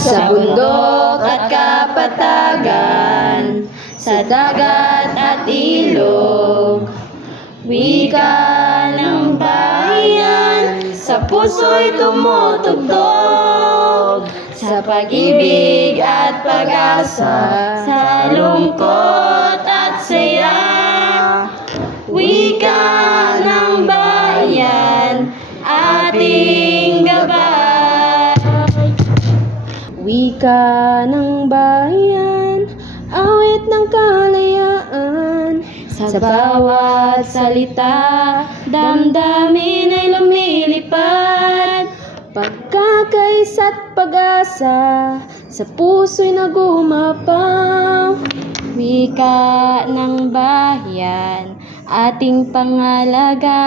Sa bundok at kapatagan, sa dagat at ilog, wika ng bayan, sa puso'y tumutugtog. Sa pag-ibig at pag-asa, sa lungkot at saya, wika ng bayan, ating gabay. Wika ng bayan, awit ng kalayaan. Sa bawat salita, damdamin ay lumilipad. Pagkakaisa't pag-asa, sa puso'y nagumapaw. Wika ng bayan, ating pangalagaan.